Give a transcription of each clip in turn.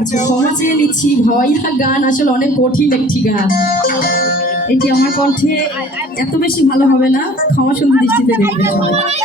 আচ্ছা ক্ষমা চেয়ে নিচ্ছি, ভাওয়াইয়া গান আসলে অনেক কঠিন একটি গান। এটি আমার কণ্ঠে এত বেশি ভালো হবে না, ক্ষমা সুন্দর দৃষ্টিতে দেখবেন সবাই।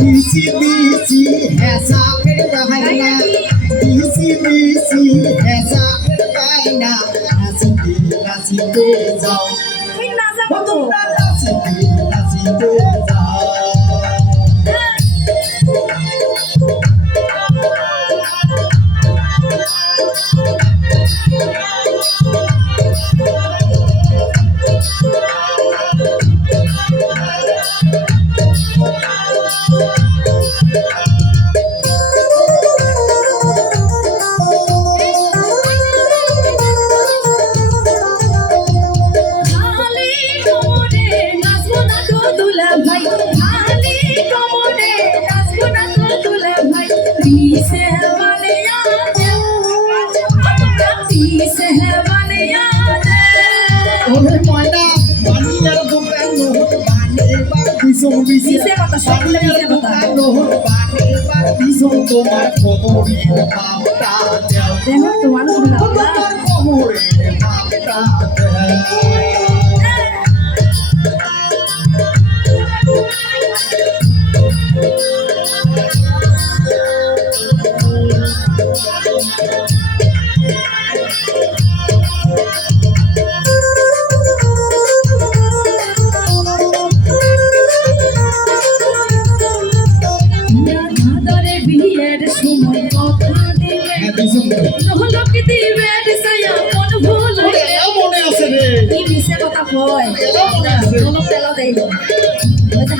Bisi bisi hesa kerbaina, bisi bisi hesa kerbaina, nasi nasi bezau, nasi nasi bezau. তোমার খবরের বাপটা দেও, তোমার খবরের বাপটা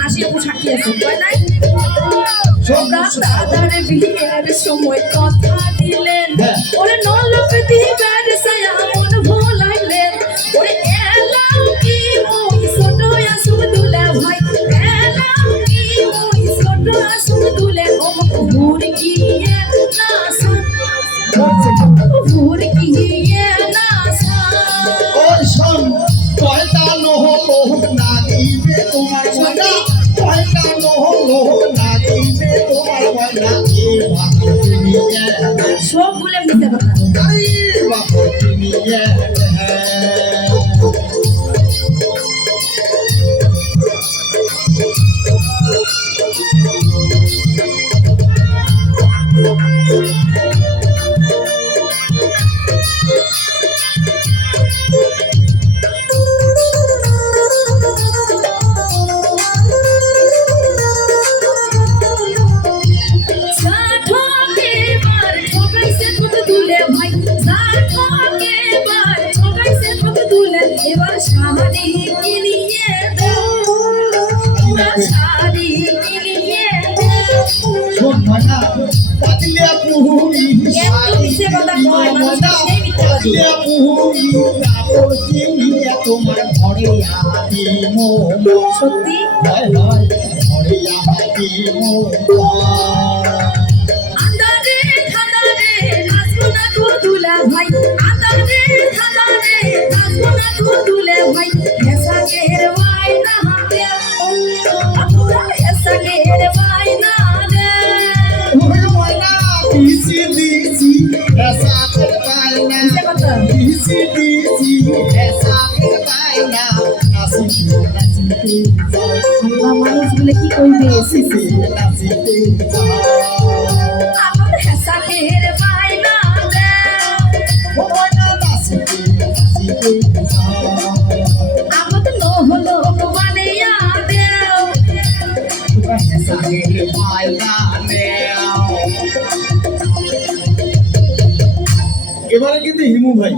হাসি সাক্ষী আছে বিয়ের সময় কথা দিলেন, ওরে নলক দিবেন সায়া মন ভোলাইলেন, ওরে এলাম কি ওই ছোট আসুম দুলে ভাই, এলাম কি ওই ছোট আসুম দুলে, ও ভোর গিয়ে না সান, ভোর গিয়ে না সান, ওই শোন কয়টা নহলো না দিবে তোমার ময়না, কয়টা নহলো না দিবে তোমার ময়না, এই বাপু তুমি সব বলে মিথ্যা কথা। এই বাপু তুমি এবার শাড়ি কিনিয়ে দাও, শাড়ি কিনিয়ে দাও। শোন ময়না পাতলে পুরি শাড়ি ময়না পাতলে পুরি কাপড় কিনিয়ে তোমার ঘরে আনি মোমো, সত্যি হয় হয় ঘরে আনি মোমো। আন্দারে খাদারে নাচবো না তো দুলা ভাই, আন্দারে খাদারে নাচবো না তো দুলে ভাই, এসা গের ভাই না দে, আপুরা এসা গের ভাই না দে। ওরে ময়না দিছি দিছি এসা করবাইনা, দিছি দিছি এসা করবাইনা, নাচিতে নাচিতে আল্লাহ মানুষগুলো কি কইবে, নাচিতে নাচিতে আমার এসা গের ভাই না দে, ও ময়না নাচিতে নাচিতে আমার তো নহলো বানিয়া দেও, এসা গের ভাই না দেও। এবারে কিন্তু হিমু ভাই